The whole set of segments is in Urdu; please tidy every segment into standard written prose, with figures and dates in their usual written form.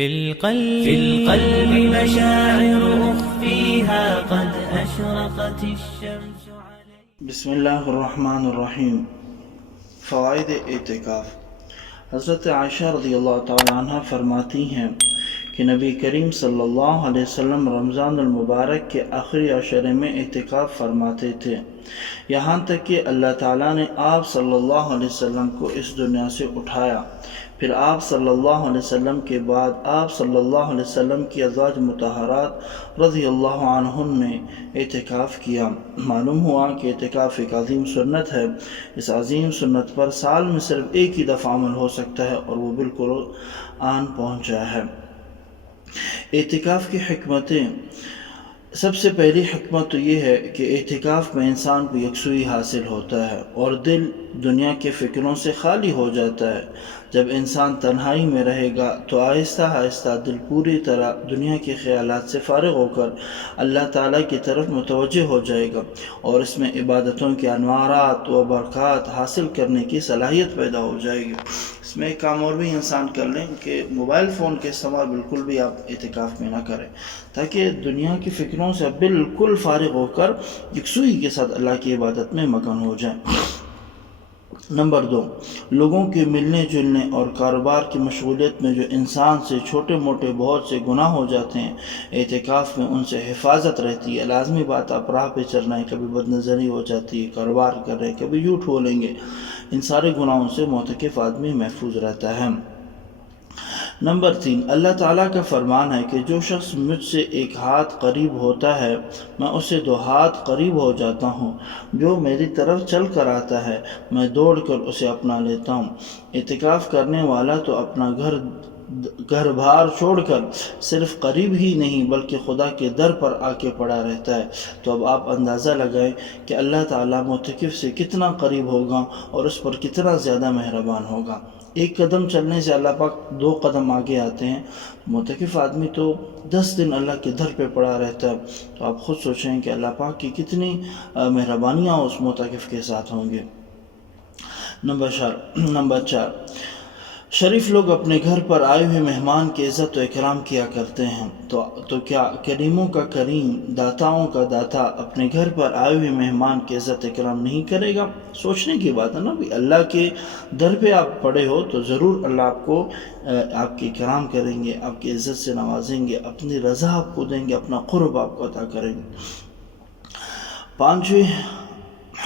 في القلب مشاعر أخفيها قد أشرقت الشمس عليه. بسم اللہ الرحمن الرحیم. فوائد اعتکاف. حضرت عائشہ رضی اللہ تعالی عنہ فرماتی ہیں کہ نبی کریم صلی اللہ علیہ وسلم رمضان المبارک کے آخری عشرے میں اعتکاف فرماتے تھے، یہاں تک کہ اللہ تعالیٰ نے آپ صلی اللہ علیہ وسلم کو اس دنیا سے اٹھایا. پھر آپ صلی اللہ علیہ وسلم کے بعد آپ صلی اللہ علیہ وسلم کی ازواج مطہرات رضی اللہ عنہن نے اعتکاف کیا. معلوم ہوا کہ اعتکاف ایک عظیم سنت ہے. اس عظیم سنت پر سال میں صرف ایک ہی دفعہ عمل ہو سکتا ہے اور وہ بالکل آن پہنچا ہے. اعتکاف کی حکمتیں. سب سے پہلی حکمت تو یہ ہے کہ اعتکاف میں انسان کو یکسوئی حاصل ہوتا ہے اور دل دنیا کے فکروں سے خالی ہو جاتا ہے. جب انسان تنہائی میں رہے گا تو آہستہ آہستہ دل پوری طرح دنیا کے خیالات سے فارغ ہو کر اللہ تعالیٰ کی طرف متوجہ ہو جائے گا اور اس میں عبادتوں کے انوارات و برکات حاصل کرنے کی صلاحیت پیدا ہو جائے گی. اس میں ایک کام اور بھی انسان کر لیں کہ موبائل فون کے استعمال بالکل بھی آپ اعتکاف میں نہ کریں، تاکہ دنیا کی فکروں سے بالکل فارغ ہو کر یکسوئی کے ساتھ اللہ کی عبادت میں مگن ہو جائیں. نمبر 2، لوگوں کے ملنے جلنے اور کاروبار کی مشغولیت میں جو انسان سے چھوٹے موٹے بہت سے گناہ ہو جاتے ہیں، اعتکاف میں ان سے حفاظت رہتی ہے. لازمی بات آپ راہ پہ چل رہے ہیں، کبھی بد نظری ہو جاتی ہے، کاروبار کر رہے ہیں، کبھی جھوٹ بولیں گے، ان سارے گناہوں سے معتکف آدمی محفوظ رہتا ہے. نمبر 3، اللہ تعالیٰ کا فرمان ہے کہ جو شخص مجھ سے ایک ہاتھ قریب ہوتا ہے میں اسے 2 ہاتھ قریب ہو جاتا ہوں. جو میری طرف چل کر آتا ہے میں دوڑ کر اسے اپنا لیتا ہوں. اعتکاف کرنے والا تو اپنا گھر بار چھوڑ کر صرف قریب ہی نہیں بلکہ خدا کے در پر آ کے پڑا رہتا ہے. تو اب آپ اندازہ لگائیں کہ اللہ تعالیٰ معتکف سے کتنا قریب ہوگا اور اس پر کتنا زیادہ مہربان ہوگا. ایک قدم چلنے سے اللہ پاک 2 قدم آگے آتے ہیں. معتکف آدمی تو 10 دن اللہ کے در پہ پڑا رہتا ہے. تو آپ خود سوچیں کہ اللہ پاک کی کتنی مہربانیاں اس معتکف کے ساتھ ہوں گے. نمبر 4، شریف لوگ اپنے گھر پر آئے ہوئے مہمان کی عزت و اکرام کیا کرتے ہیں. تو کیا کریموں کا کریم، داتاؤں کا داتا اپنے گھر پر آئے ہوئے مہمان کی عزت اکرام نہیں کرے گا؟ سوچنے کی بات ہے نا. اللہ کے در پہ آپ پڑے ہو تو ضرور اللہ آپ کی اکرام کریں گے، آپ کی عزت سے نوازیں گے، اپنی رضا آپ کو دیں گے، اپنا قرب آپ کو عطا کریں گے. 5ویں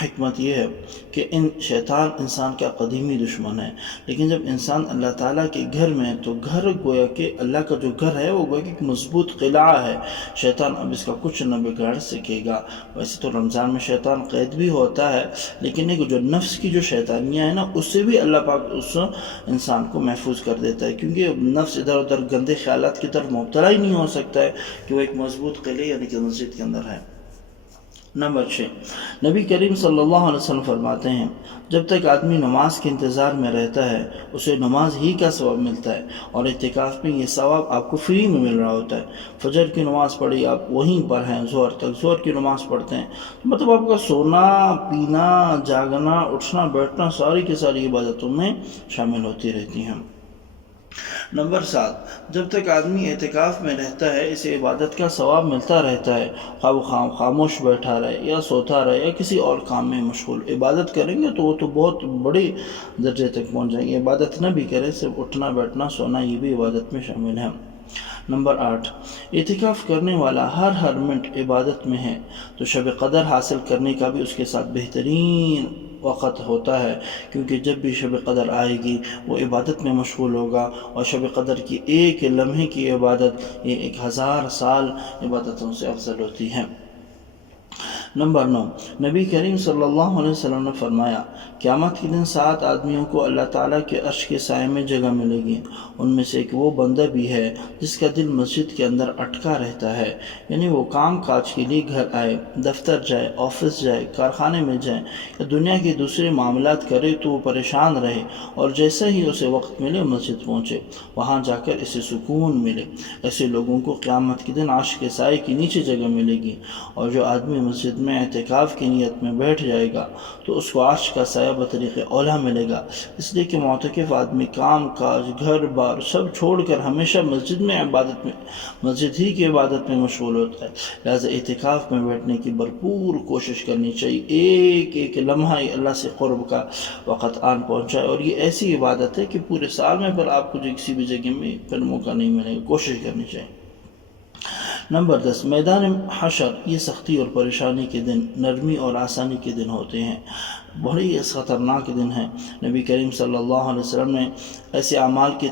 حکمت یہ ہے کہ شیطان انسان کا قدیمی دشمن ہے، لیکن جب انسان اللہ تعالیٰ کے گھر میں ہے تو گھر گویا کہ اللہ کا جو گھر ہے وہ گویا کہ ایک مضبوط قلعہ ہے. شیطان اب اس کا کچھ نہ بگاڑ سکے گا. ویسے تو رمضان میں شیطان قید بھی ہوتا ہے، لیکن ایک جو نفس کی جو شیطانیاں ہیں نا، اس سے بھی اللہ پاک اس انسان کو محفوظ کر دیتا ہے، کیونکہ نفس ادھر ادھر گندے خیالات کی طرف مبتلا ہی نہیں ہو سکتا ہے کہ وہ ایک مضبوط قلعے یعنی کہ مسجد کے اندر ہے. نمبر 6، نبی کریم صلی اللہ علیہ وسلم فرماتے ہیں جب تک آدمی نماز کے انتظار میں رہتا ہے اسے نماز ہی کا ثواب ملتا ہے، اور اعتکاف میں یہ ثواب آپ کو فری میں مل رہا ہوتا ہے. فجر کی نماز پڑھی آپ وہیں پر ہیں، ظہر کی نماز پڑھتے ہیں، مطلب آپ کا سونا پینا جاگنا اٹھنا بیٹھنا ساری کی ساری عبادتوں میں شامل ہوتی رہتی ہیں. نمبر 7، جب تک آدمی اعتکاف میں رہتا ہے اسے عبادت کا ثواب ملتا رہتا ہے، خواہ وہ خاموش بیٹھا رہے یا سوتا رہے یا کسی اور کام میں مشغول. عبادت کریں گے تو وہ تو بہت بڑے درجے تک پہنچ جائیں گے. عبادت نہ بھی کرے، صرف اٹھنا بیٹھنا سونا یہ بھی عبادت میں شامل ہے. نمبر 8، اعتکاف کرنے والا ہر منٹ عبادت میں ہے تو شب قدر حاصل کرنے کا بھی اس کے ساتھ بہترین وقت ہوتا ہے، کیونکہ جب بھی شب قدر آئے گی وہ عبادت میں مشغول ہوگا، اور شب قدر کی ایک لمحے کی عبادت یہ 1000 سال عبادتوں سے افضل ہوتی ہے. نمبر 9، نبی کریم صلی اللہ علیہ وسلم نے فرمایا قیامت کے دن 7 آدمیوں کو اللہ تعالیٰ کے عرش کے سائے میں جگہ ملے گی. ان میں سے ایک وہ بندہ بھی ہے جس کا دل مسجد کے اندر اٹکا رہتا ہے، یعنی وہ کام کاج کے لیے گھر آئے، دفتر جائے، آفس جائے، کارخانے میں جائے یا دنیا کے دوسرے معاملات کرے تو وہ پریشان رہے، اور جیسا ہی اسے وقت ملے مسجد پہنچے، وہاں جا کر اسے سکون ملے. ایسے لوگوں کو قیامت کے دن عرش کے سائے کے نیچے جگہ ملے گی. اور جو آدمی مسجد میں اعتکاف کی نیت میں بیٹھ جائے گا تو اس کو عرش کا سایہ بطریق اولیٰ ملے گا، اس لیے کہ معتکف آدمی کام کاج گھر بار سب چھوڑ کر ہمیشہ مسجد ہی کی عبادت میں مشغول ہوتا ہے، لہذا اعتکاف میں بیٹھنے کی بھرپور کوشش کرنی چاہیے، ایک ایک لمحہ اللہ سے قرب کا وقت آن پہنچائے، اور یہ ایسی عبادت ہے کہ پورے سال میں پر آپ کو کسی بھی جگہ میں پھر موقع نہیں ملے گا، کوشش کرنی چاہیے۔ نمبر 10، میدان حشر یہ سختی اور پریشانی کے دن، نرمی اور آسانی کے دن ہوتے ہیں، بڑی خطرناک دن ہے۔ نبی کریم صلی اللہ علیہ وسلم نے ایسے اعمال کی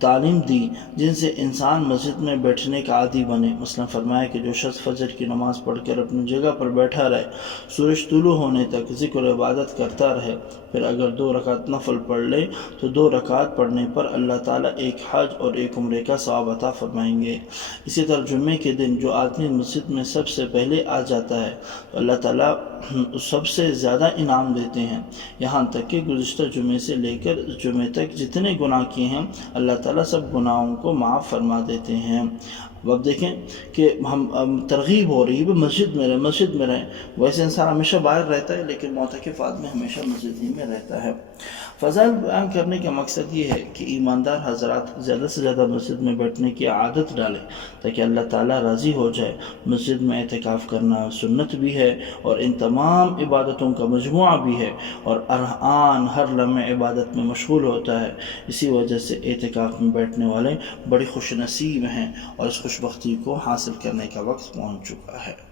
تعلیم دی جن سے انسان مسجد میں بیٹھنے کا عادی بنے، مثلا فرمایا کہ جو شخص فجر کی نماز پڑھ کر اپنی جگہ پر بیٹھا رہے، سورج طلوع ہونے تک ذکر و عبادت کرتا رہے، پھر اگر 2 رکعت نفل پڑھ لے تو 2 رکعت پڑھنے پر اللہ تعالیٰ ایک حج اور ایک عمرے کا ثواب عطا فرمائیں گے۔ اسی طرح جمعے کے دن جو آدمی مسجد میں سب سے پہلے آ جاتا ہے تو اللہ تعالیٰ سب سے زیادہ انعام دیتے ہیں، یہاں تک کہ گزشتہ جمعے سے لے کر جمعے تک جتنے گناہ کیے ہیں اللہ تعالیٰ سب گناہوں کو معاف فرما دیتے ہیں۔ اب دیکھیں کہ ہم ترغیب ہو رہی ہے مسجد میں رہیں، ویسے انسان ہمیشہ باہر رہتا ہے لیکن معتکف آدمی ہمیشہ مسجد ہی میں رہتا ہے۔ فضائل بیان کرنے کا مقصد یہ ہے کہ ایماندار حضرات زیادہ سے زیادہ مسجد میں بیٹھنے کی عادت ڈالیں تاکہ اللہ تعالیٰ راضی ہو جائے۔ مسجد میں اعتکاف کرنا سنت بھی ہے اور ان تمام عبادتوں کا مجموعہ بھی ہے، اور ہر لمحے عبادت میں مشغول ہوتا ہے، اسی وجہ سے اعتکاف میں بیٹھنے والے بڑی خوش نصیب ہیں اور اس خوش بختی کو حاصل کرنے کا وقت پہنچ چکا ہے۔